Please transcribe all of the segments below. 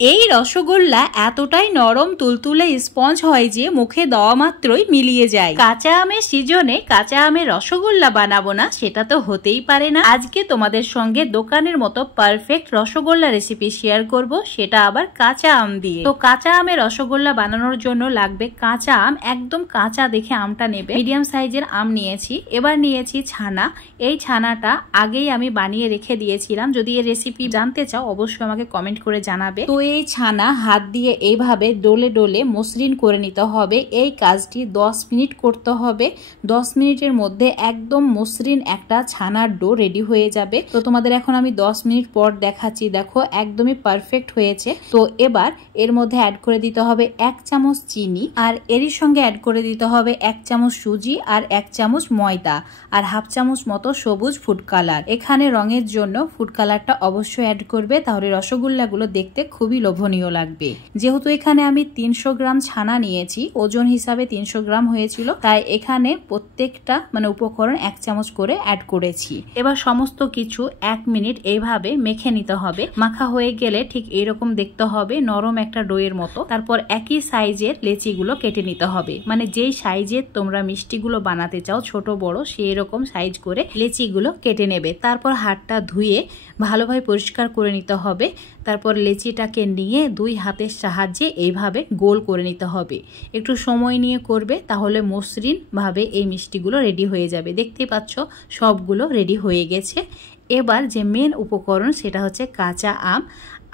এই রসগোল্লা এতটাই নরম তুলতুলে স্পঞ্জ হয় যে মুখে দেওয়া মাত্রই মিলিয়ে যায়। কাঁচা আমের সিজনে কাঁচা আমের রসগোল্লা বানাবো না সেটা তো হতেই পারে না। আজকে তোমাদের সঙ্গে দোকানের মতো পারফেক্ট রসগোল্লা রেসিপি শেয়ার করব, সেটা আবার কাঁচা আম দিয়ে। তো কাঁচা আমের রসগোল্লা বানানোর জন্য লাগবে কাঁচা আম, একদম কাঁচা দেখে আমটা নেবে। মিডিয়াম সাইজের আম নিয়েছি। এবার নিয়েছি ছানা। এই ছানাটা আগেই আমি বানিয়ে রেখে দিয়েছিলাম। যদি এই রেসিপি জানতে চাও অবশ্যই আমাকে কমেন্ট করে জানাবে। তো এই ছানা হাত দিয়ে এইভাবে ডলে ডলে মসৃণ করে নিতে হবে। এই কাজটি 10 মিনিট করতে হবে। 10 মিনিটের মধ্যে একদম মসৃণ একটা ছানার ডো রেডি হয়ে যাবে। তো তোমাদের এখন আমি 10 মিনিট পর দেখাচ্ছি। দেখো একদমই পারফেক্ট হয়েছে। তো এবার এর মধ্যে অ্যাড করে দিতে হবে 1 চামচ চিনি, আর এরই সঙ্গে অ্যাড করে দিতে হবে 1 চামচ সুজি আর 1 চামচ ময়দা আর হাফ চামচ মতো সবুজ ফুড কালার। এখানে রঙের জন্য ফুড কালারটা অবশ্যই অ্যাড করবে, তাহলে রসগোল্লাগুলো দেখতে খুবই লোভনীয় লাগবে। যেহেতু এখানে আমি 300 গ্রাম ছানা নিয়েছি, ওজন হিসাবে 300 গ্রাম হয়েছিল, তাই এখানে প্রত্যেকটা উপকরণ 1 চামচ করে অ্যাড করেছি। এবার সমস্ত কিছু 1 মিনিট এইভাবে মেখে নিতে হবে। মাখা হয়ে গেলে ঠিক এইরকম দেখতে হবে, নরম একটা ডোয়ের মতো। তারপর একই সাইজের লেচিগুলো কেটে নিতে হবে, যেই সাইজের তোমরা মিষ্টিগুলো বানাতে চাও ছোট বড় সেই রকম সাইজ করে লেচিগুলো কেটে নেবে। তারপর হাতটা ধুয়ে ভালোভাবে পরিষ্কার করে নিতে হবে। তারপর লেচিটাকে নিয়ে 2 হাতের সাহায্যে এইভাবে গোল করে নিতে হবে। একটু সময় নিয়ে করবে, তাহলে মসৃণ ভাবে এই মিষ্টিগুলো রেডি হয়ে যাবে। দেখতেই পাচ্ছ সবগুলো রেডি হয়ে গেছে। এবার যে মেন উপকরণ সেটা হচ্ছে কাঁচা আম।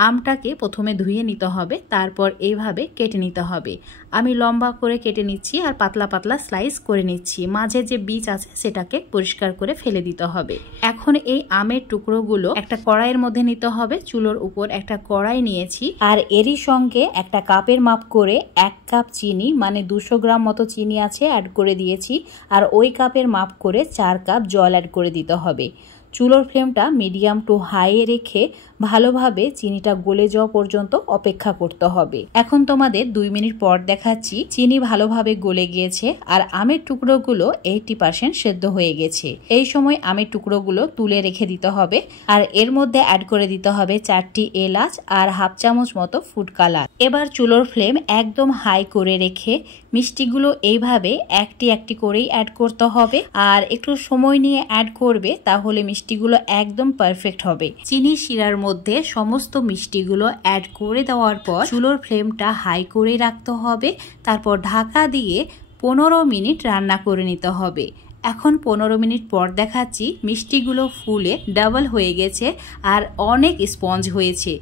আমটাকে প্রথমে ধুয়ে নিতে হবে, তারপর এইভাবে কেটে নিতে হবে। আমি লম্বা করে কেটে নিচ্ছি আর পাতলা পাতলা স্লাইস করে নিচ্ছি। মাঝে যে বীজ আছে সেটাকে পরিষ্কার করে ফেলে দিতে হবে। এখন এই আমের টুকরোগুলো একটা কড়াইয়ের মধ্যে নিতে হবে। চুলোর উপর একটা কড়াই নিয়েছি, আর এরই সঙ্গে একটা কাপের মাপ করে 1 কাপ চিনি 200 গ্রাম মতো চিনি আছে অ্যাড করে দিয়েছি, আর ওই কাপের মাপ করে 4 কাপ জল অ্যাড করে দিতে হবে। চুলোর ফ্লেমটা মিডিয়াম টু হাইয়ে রেখে ভালোভাবে চিনিটা গলে যাওয়া পর্যন্ত অপেক্ষা করতে হবে। এখন তোমাদের 2 মিনিট পর দেখাচ্ছি চিনি ভালোভাবে গলে গিয়েছে আর আমের টুকরোগুলো 80% সেদ্ধ হয়ে গেছে। এই সময় আমের টুকরোগুলো তুলে রেখে দিতে হবে, আর এর মধ্যে অ্যাড করে দিতে হবে 4টি এলাচ আর হাফ চামচ মতো ফুড কালার। এবার চুলোর ফ্লেম একদম হাই করে রেখে মিষ্টিগুলো এইভাবে একটি একটি করেই অ্যাড করতে হবে, আর একটু সময় নিয়ে অ্যাড করবে, তাহলে মিষ্টিগুলো একদম পারফেক্ট হবে। চিনি শিরার মধ্যে সমস্ত মিষ্টিগুলো অ্যাড করে দেওয়ার পর চুলোর ফ্লেমটা হাই করে রাখতে হবে। তারপর ঢাকা দিয়ে 15 মিনিট রান্না করে নিতে হবে। এখন 15 মিনিট পর দেখাচ্ছি মিষ্টিগুলো ফুলে ডাবল হয়ে গেছে আর অনেক স্পঞ্জ হয়েছে।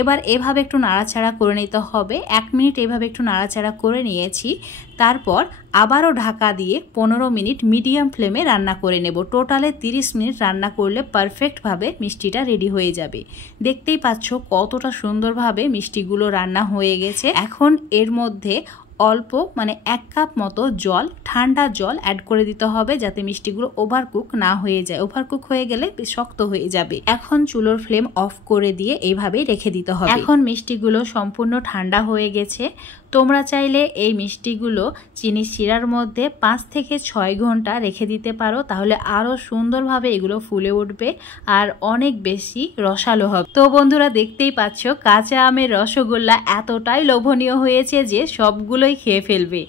এবার এভাবে একটু নাড়াচাড়া করে নিতে হবে। 1 মিনিট এভাবে একটু নাড়াচাড়া করে নিয়েছি। তারপর আবারও ঢাকা দিয়ে 15 মিনিট মিডিয়াম ফ্লেমে রান্না করে নেব। টোটালে 30 মিনিট রান্না করলে পারফেক্টভাবে মিষ্টিটা রেডি হয়ে যাবে। দেখতেই পাচ্ছ কতটা সুন্দরভাবে মিষ্টিগুলো রান্না হয়ে গেছে। এখন এর মধ্যে অল্প 1 কাপ মতো জল, ঠান্ডা জল অ্যাড করে দিতে হবে, যাতে মিষ্টিগুলো ওভারকুক না হয়ে যায়। ওভারকুক হয়ে গেলে শক্ত হয়ে যাবে। এখন চুলোর ফ্লেম অফ করে দিয়ে এইভাবেই রেখে দিতে হবে। এখন মিষ্টিগুলো সম্পূর্ণ ঠান্ডা হয়ে গেছে। তোমরা চাইলে এই মিষ্টিগুলো চিনি শিরার মধ্যে 5 থেকে 6 ঘন্টা রেখে দিতে পারো, তাহলে আরো সুন্দরভাবে এগুলো ফুলে উঠবে আর অনেক বেশি রসালো হবে। তো বন্ধুরা দেখতেই পাচ্ছ কাঁচা আমের রসগোল্লা এতটাই লোভনীয় হয়েছে যে সবগুলোই খেয়ে ফেলবে।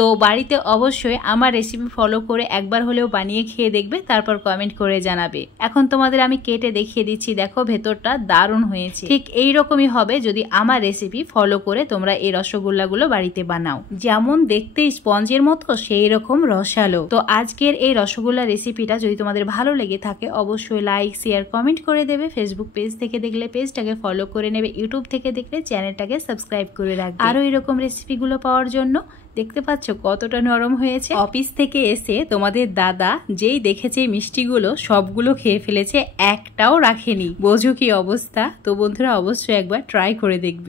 তো বাড়িতে অবশ্যই আমার রেসিপি ফলো করে একবার হলেও বানিয়ে খেয়ে দেখবে, তারপর কমেন্ট করে জানাবে। এখন তোমাদের আমি কেটে দেখিয়ে দিচ্ছি, দেখো ভেতরটা দারুণ হয়েছে। ঠিক এইরকমই হবে যদি আমার রেসিপি ফলো করে তোমরা এই রসগোল্লাগুলো বাড়িতে বানাও। যেমন দেখতে স্পঞ্জের মতো সেই রকম রসালো। তো আজকের এই রসগোল্লা রেসিপিটা যদি তোমাদের ভালো লেগে থাকে অবশ্যই লাইক শেয়ার কমেন্ট করে দেবে। ফেসবুক পেজ থেকে দেখলে পেজটাকে ফলো করে নেবে, ইউটিউব থেকে দেখলে চ্যানেলটাকে সাবস্ক্রাইব করে রাখবে আরো এরকম রেসিপিগুলো পাওয়ার জন্য। দেখতে পাচ্ছ কতটা নরম হয়েছে। অফিস থেকে এসে তোমাদের দাদা যেই দেখেছে মিষ্টিগুলো সবগুলো খেয়ে ফেলেছে, একটাও রাখেনি। বোঝো কি অবস্থা। তো বন্ধুরা অবশ্যই একবার ট্রাই করে দেখবে।